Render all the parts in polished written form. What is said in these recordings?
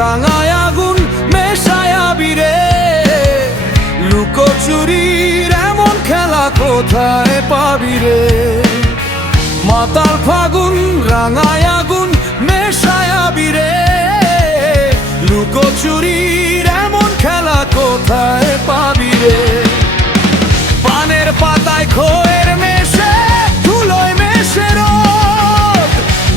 রাঙায় আগুন মেশায় আবিরে, লুকোচুরির এমন খেলা কোথায় পাবি রে? মাতাল ফাগুন রাঙায় আগুন মেশায় আবিরে, লুকোচুরির এমন খেলা কোথায় পাবি রে? পানের পাতায় খোয়ের মেশে, ধুলোয় মেশে রোদ,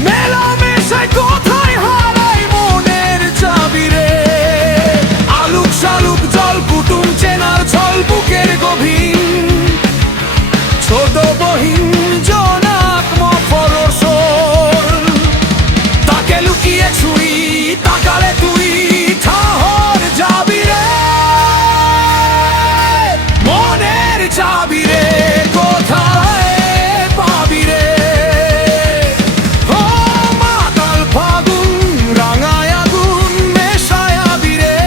মেলা মেশায় কোথায় হারাই মনের চাবি রে? আলুক শালুক জল কুটুম চেনার ছল বুকের গভীর, ছোট বহিন জনাক মফরর সোল, তাকে লুকিয়ে ছুঁই তাকালে তুই ঠাহর যাবি রে, মনের চাবি রে কোথায় পাবি রে? ও মাতাল ফাগুন রাঙায় আগুন মেশায় আবিরে,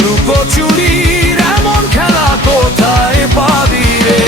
লুকোচুরির এমন খেলা কোথায় পাবি রে?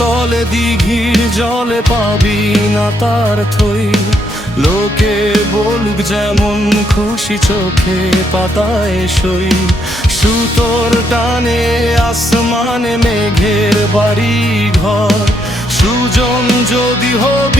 তলে দিঘির জলে পাবি না তার থই, লোকে বলুক যেমন খুশি চোখে পাতায় সই, সুতোর টানে আসমানে মেঘের বাড়ি ঘর, সুজন যদি হবি